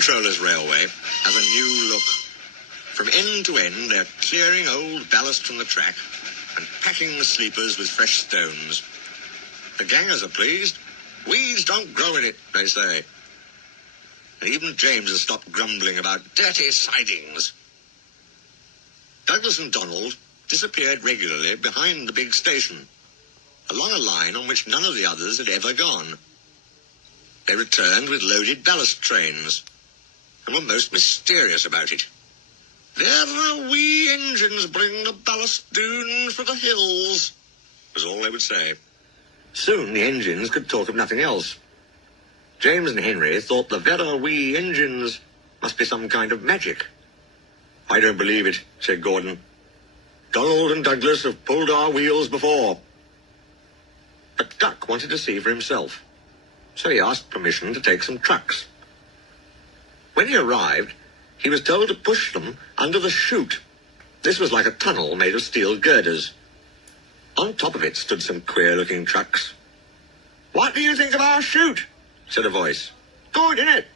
Controllers Railway has a new look. From end to end, they're clearing old ballast from the track and packing the sleepers with fresh stones. The gangers are pleased. Weeds don't grow in it, they say. And even James has stopped grumbling about dirty sidings. Douglas and Donald disappeared regularly behind the big station, along a line on which none of the others had ever gone. They returned with loaded ballast trains, and were most mysterious about it. "There the wee engines bring the ballast down for the hills," was all they would say. Soon the engines could talk of nothing else. James and Henry thought the "vera wee engines" must be some kind of magic. "I don't believe it," said Gordon. "Donald and Douglas have pulled our wheels before." But Duck wanted to see for himself, so he asked permission to take some trucks. When he arrived, he was told to push them under the chute. This was like a tunnel made of steel girders. On top of it stood some queer-looking trucks. "What do you think of our chute?" said a voice. "Good, isn't it?"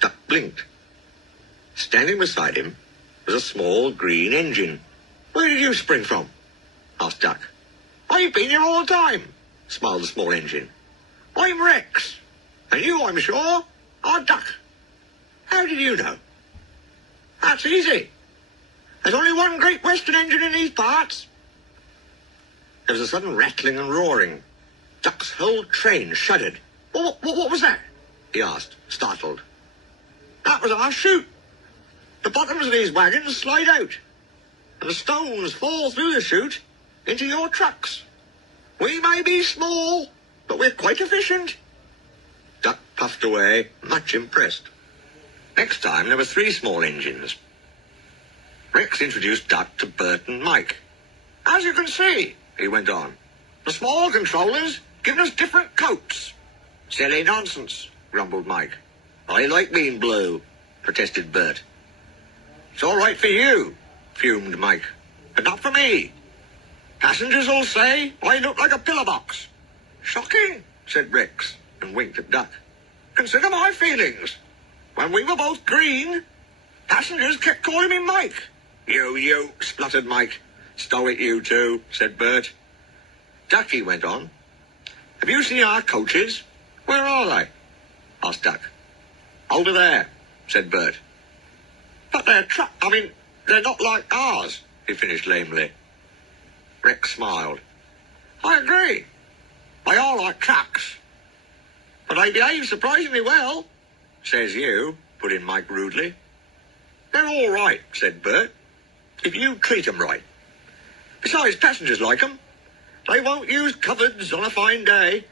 Duck blinked. Standing beside him was a small green engine. "Where did you spring from?" asked Duck. "I've been here all the time," smiled the small engine. "I'm Rex. And you, I'm sure, are Duck. How did you know?" "That's easy. There's only one Great Western engine in these parts." There was a sudden rattling and roaring. Duck's whole train shuddered. What was that?" he asked, startled. "That was our chute. The bottoms of these wagons slide out, and the stones fall through the chute into your trucks. We may be small, but we're quite efficient." Duck puffed away, much impressed. Next time there were 3 small engines. Rex introduced Duck to Bert and Mike. "As you can see," he went on, "the small controllers given us different coats." "Silly nonsense," grumbled Mike. "I like being blue," protested Bert. "It's all right for you," fumed Mike, "but not for me. Passengers will say I look like a pillar box." "Shocking," said Rex, and winked at Duck. "Consider my feelings. When we were both green, passengers kept calling me Mike." You, spluttered Mike. "Stow it, you two," said Bert. "Ducky," went on, "have you seen our coaches?" "Where are they?" asked Duck. "Over there," said Bert. "But they're not like ours," he finished lamely. Rex smiled. "I agree. They are like trucks. But they behave surprisingly well." "Says you," put in Mike rudely. "They're all right," said Bert, "if you treat 'em right. Besides, passengers like 'em. They won't use cupboards on a fine day.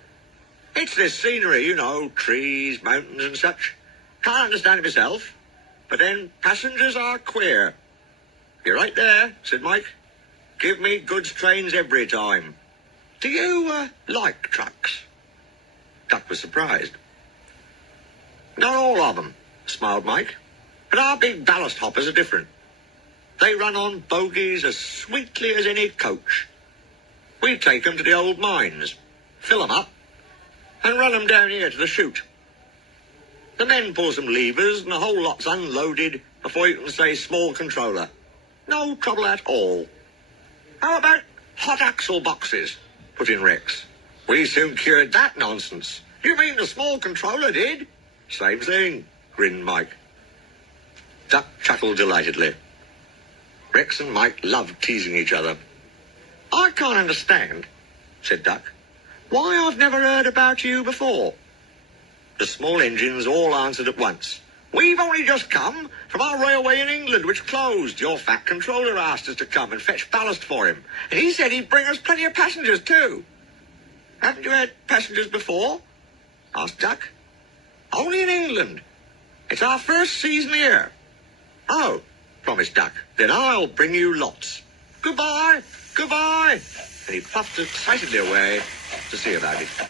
It's this scenery, you know, trees, mountains and such. Can't understand it myself. But then passengers are queer." "You're right there," said Mike. "Give me goods trains every time. Do you, like trucks?" Duck was surprised. "Not all of them," smiled Mike. "But our big ballast hoppers are different. They run on bogies as sweetly as any coach. We take 'em to the old mines, fill 'em up, and run 'em down here to the chute. The men pull some levers and the whole lot's unloaded before you can say small controller. No trouble at all." "How about hot axle boxes?" put in Rex. "We soon cured that nonsense." "You mean the small controller did?" "Same thing," grinned Mike. Duck chuckled delightedly. Rex and Mike loved teasing each other. "I can't understand," said Duck, "why I've never heard about you before." The small engines all answered at once. "We've only just come from our railway in England, which closed. Your fat controller asked us to come and fetch ballast for him, and he said he'd bring us plenty of passengers too." "Haven't you had passengers before?" asked Duck. "Only in England. It's our first season here." "Oh," promised Duck, "then I'll bring you lots. Goodbye, goodbye." And he puffed excitedly away to see about it.